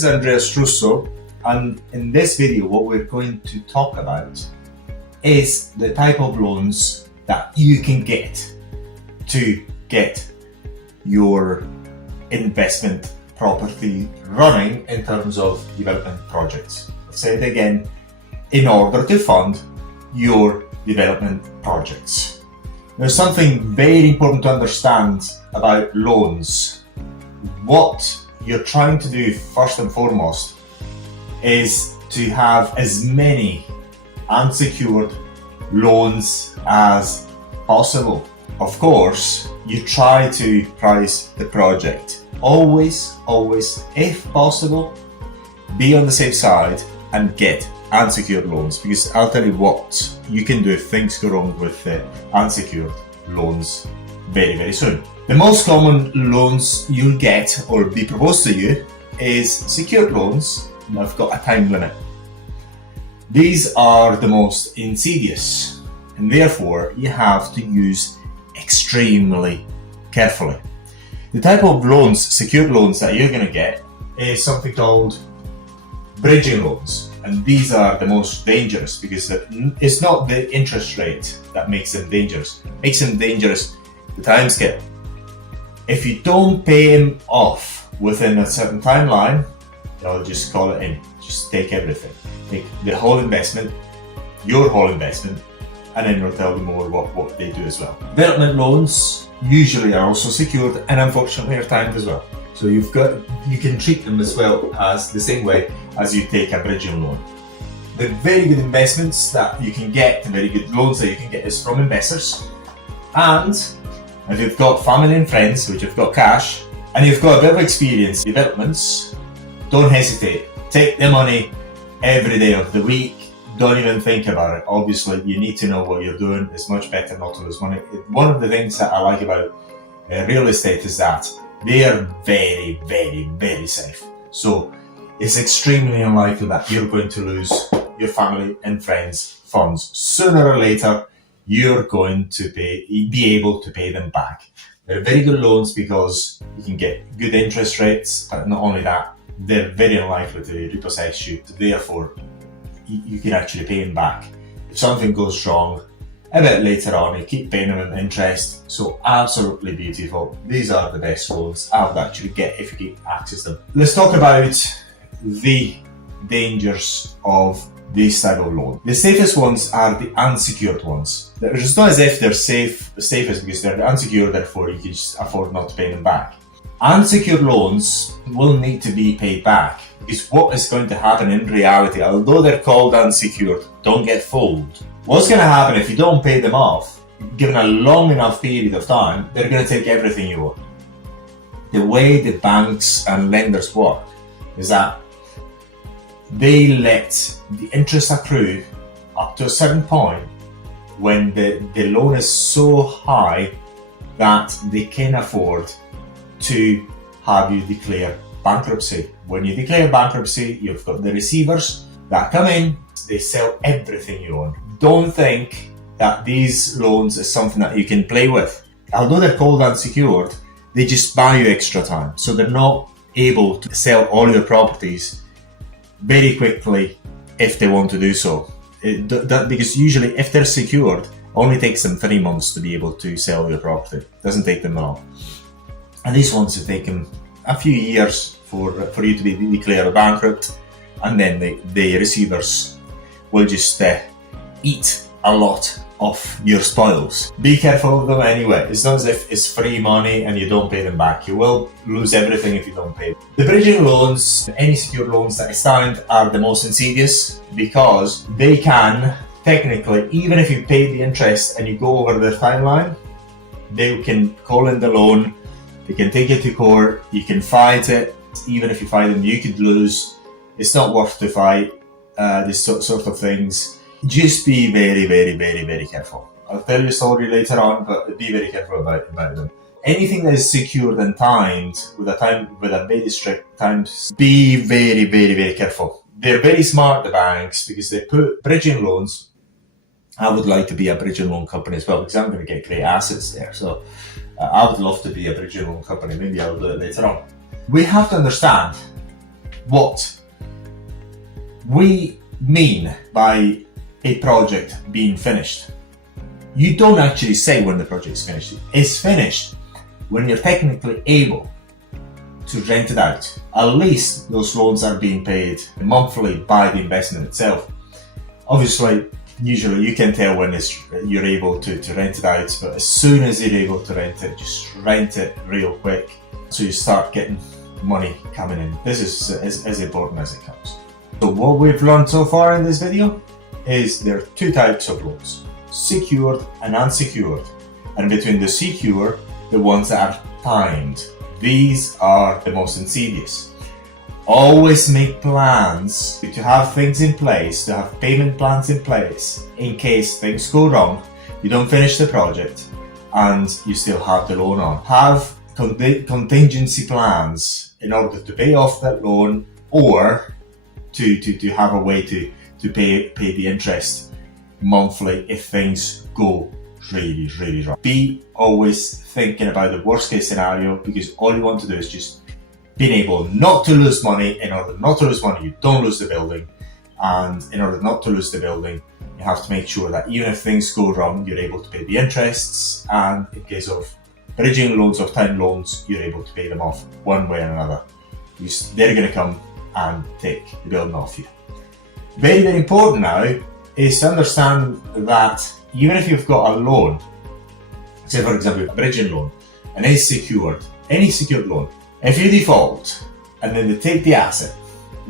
is Andreas Russo, and in this video what we're going to talk about is the type of loans that you can get to get your investment property running in terms of development projects. I'll say it again, in order to fund your development projects. There's something very important to understand about loans. What you're trying to do first and foremost is to have as many unsecured loans as possible. Of course, you try to price the project. Always, if possible, be on the safe side and get unsecured loans, because I'll tell you what you can do if things go wrong with unsecured loans very soon. The most common loans you'll get or be proposed to you is secured loans that have got a time limit. These are the most insidious, and therefore you have to use extremely carefully. The type of loans, secured loans, that you're going to get is something called bridging loans, and these are the most dangerous because it's not the interest rate that makes them dangerous. It makes them dangerous the timescale. If you don't pay them off within a certain timeline, they'll just call it in. Just take everything. Take the whole investment, your whole investment, and then we'll tell you more what they do as well. Development loans usually are also secured and unfortunately are timed as well. So you can treat them as well as the same way as you take a bridging loan. The very good investments that you can get, the very good loans that you can get is from investors. And if you've got family and friends which have got cash and you've got a bit of experience in developments, don't hesitate. Take the money every day of the week. Don't even think about it. Obviously, you need to know what you're doing. It's much better not to lose money. One of the things that I like about real estate is that they are very safe. So it's extremely unlikely that you're going to lose your family and friends' funds. Sooner or later, you're going to be able to pay them back. They're very good loans because you can get good interest rates, but not only that, they're very unlikely to repossess you. Therefore, you can actually pay them back. If something goes wrong, a bit later on, you keep paying them interest. So absolutely beautiful. These are the best loans I would actually get if you get access to them. Let's talk about the dangers of this type of loan. The safest ones are the unsecured ones. It's not as if they're safest because they're unsecured, therefore you can just afford not to pay them back. Unsecured loans will need to be paid back because what is going to happen in reality, although they're called unsecured, don't get fooled. What's going to happen if you don't pay them off, given a long enough period of time, they're going to take everything you own. The way the banks and lenders work is that they let the interest accrue up to a certain point when the loan is so high that they can afford to have you declare bankruptcy. When you declare bankruptcy, you've got the receivers that come in, they sell everything you own. Don't think that these loans is something that you can play with. Although they're called unsecured, they just buy you extra time. So they're not able to sell all your properties very quickly if they want to do so. Because usually if they're secured, only takes them 3 months to be able to sell your property. It doesn't take them long. And these ones have taken a few years for you to be declared bankrupt, and then the receivers will just eat a lot of your spoils. Be careful of them anyway. It's not as if it's free money and you don't pay them back. You will lose everything if you don't pay. The bridging loans, any secured loans that I stand, are the most insidious because they can technically, even if you pay the interest and you go over the timeline, they can call in the loan. They can take it to court, you can fight it. Even if you fight them, you could lose. It's not worth to fight this sort of things. Just be very careful. I'll tell you a story later on, but be very careful about them. Anything that is secured and timed with a very strict time, be very careful. They're very smart, the banks, because they put bridging loans. I would like to be a bridging loan company as well because I'm going to get great assets there. So I would love to be a bridging loan company. Maybe I'll do it later on. We have to understand what we mean by a project being finished. You don't actually say when the project's finished. It's finished when you're technically able to rent it out. At least those loans are being paid monthly by the investment itself. Obviously, usually you can tell when you're able to rent it out, but as soon as you're able to rent it, just rent it real quick so you start getting money coming in. This is as important as it comes. So what we've learned so far in this video is there are two types of loans: secured and unsecured. And between the secure, the ones that are timed. These are the most insidious. Always make plans to have things in place, to have payment plans in place in case things go wrong, you don't finish the project, and you still have the loan on. Have contingency plans in order to pay off that loan, or to have a way to pay the interest monthly if things go really wrong. Be always thinking about the worst case scenario, because all you want to do is just being able not to lose money. In order not to lose money, you don't lose the building, and in order not to lose the building, you have to make sure that even if things go wrong, you're able to pay the interests, and in case of bridging loans or time loans, you're able to pay them off one way or another. They're going to come and take the building off you. Very important now is to understand that even if you've got a loan, say for example a bridging loan, and it's secured, any secured loan, if you default and then they take the asset,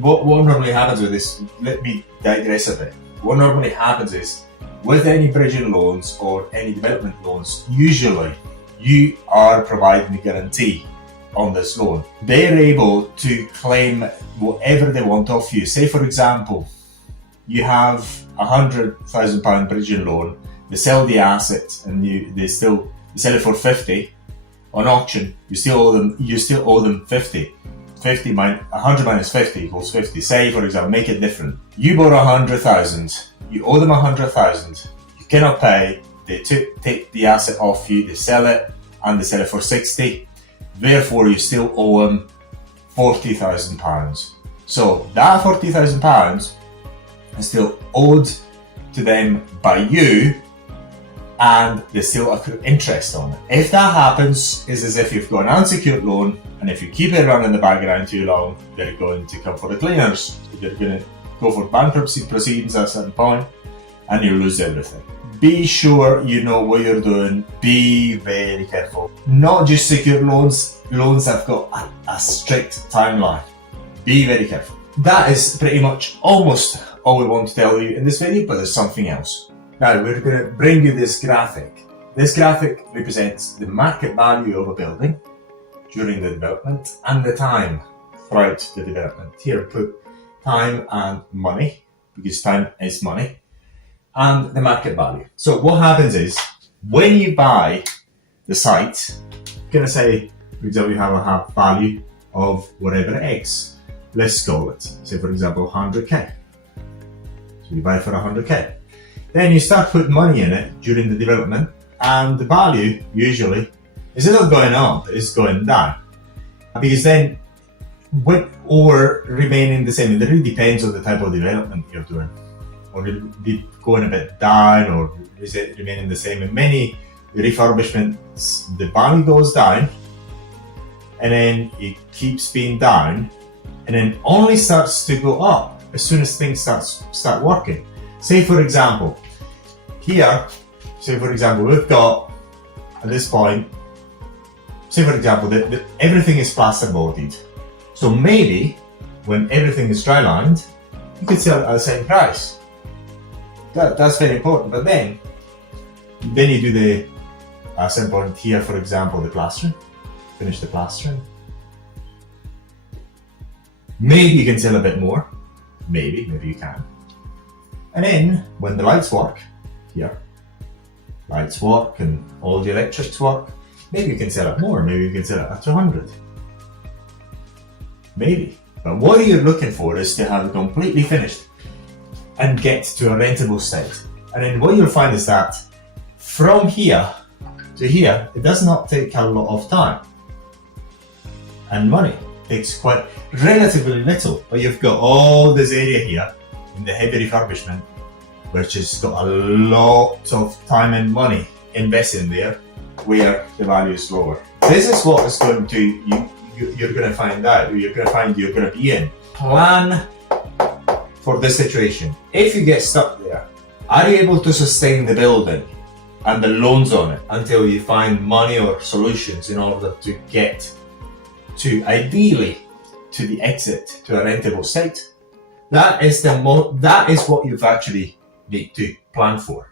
what normally happens with this, let me digress a bit. What normally happens is, with any bridging loans or any development loans, usually you are providing the guarantee on this loan. They're able to claim whatever they want off you. Say for example, you have £100,000 bridging loan, they sell the asset and they sell it for 50 on auction, you still owe them 50. 100 minus 50 equals 50. Say for example, make it different. You borrow 100,000, you owe them 100,000, you cannot pay, they take the asset off you, they sell it, and they sell it for 60. Therefore, you still owe them £40,000. So that £40,000 is still owed to them by you, and they still accrue interest on it. If that happens, it's as if you've got an unsecured loan, and if you keep it running in the background too long, they're going to come for the cleaners. They're going to go for bankruptcy proceedings at a certain point, and you lose everything. Be sure you know what you're doing. Be very careful. Not just secured loans. Loans have got a strict timeline. Be very careful. That is pretty much almost all we want to tell you in this video, but there's something else. Now we're going to bring you this graphic. This graphic represents the market value of a building during the development and the time throughout the development. Here put time and money, because time is money, and the market value. So what happens is, when you buy the site, I'm going to say, for example, you have a value of whatever X. Let's call it, say for example, 100k. So you buy for 100k. Then you start putting money in it during the development, and the value usually is not going up, it's going down. Because then, or remaining the same, it really depends on the type of development you're doing. Or it going a bit down, or is it remaining the same? In many refurbishments, the value goes down, and then it keeps being down, and then only starts to go up as soon as things start working. Say for example, here, we've got, at this point, say for example, that everything is plasterboarded. So maybe, when everything is dry lined, you could sell it at the same price. That's very important. But then you do the same point here, for example, the plastering. Finish the plastering. Maybe you can sell a bit more. Maybe you can. And then when the lights work, here, lights work and all the electrics work, maybe you can sell it more. Maybe you can sell it at 200. Maybe. But what you're looking for is to have it completely finished and get to a rentable state. And then what you'll find is that from here to here, it does not take a lot of time and money. takes quite relatively little, but you've got all this area here in the heavy refurbishment, which has got a lot of time and money invested in there, where the value is lower. This is what is going to you're going to find out. You're going to be in. Plan for this situation. If you get stuck there, are you able to sustain the building and the loans on it until you find money or solutions in order to get to, ideally, to the exit to a rentable site? That is what you've actually need to plan for.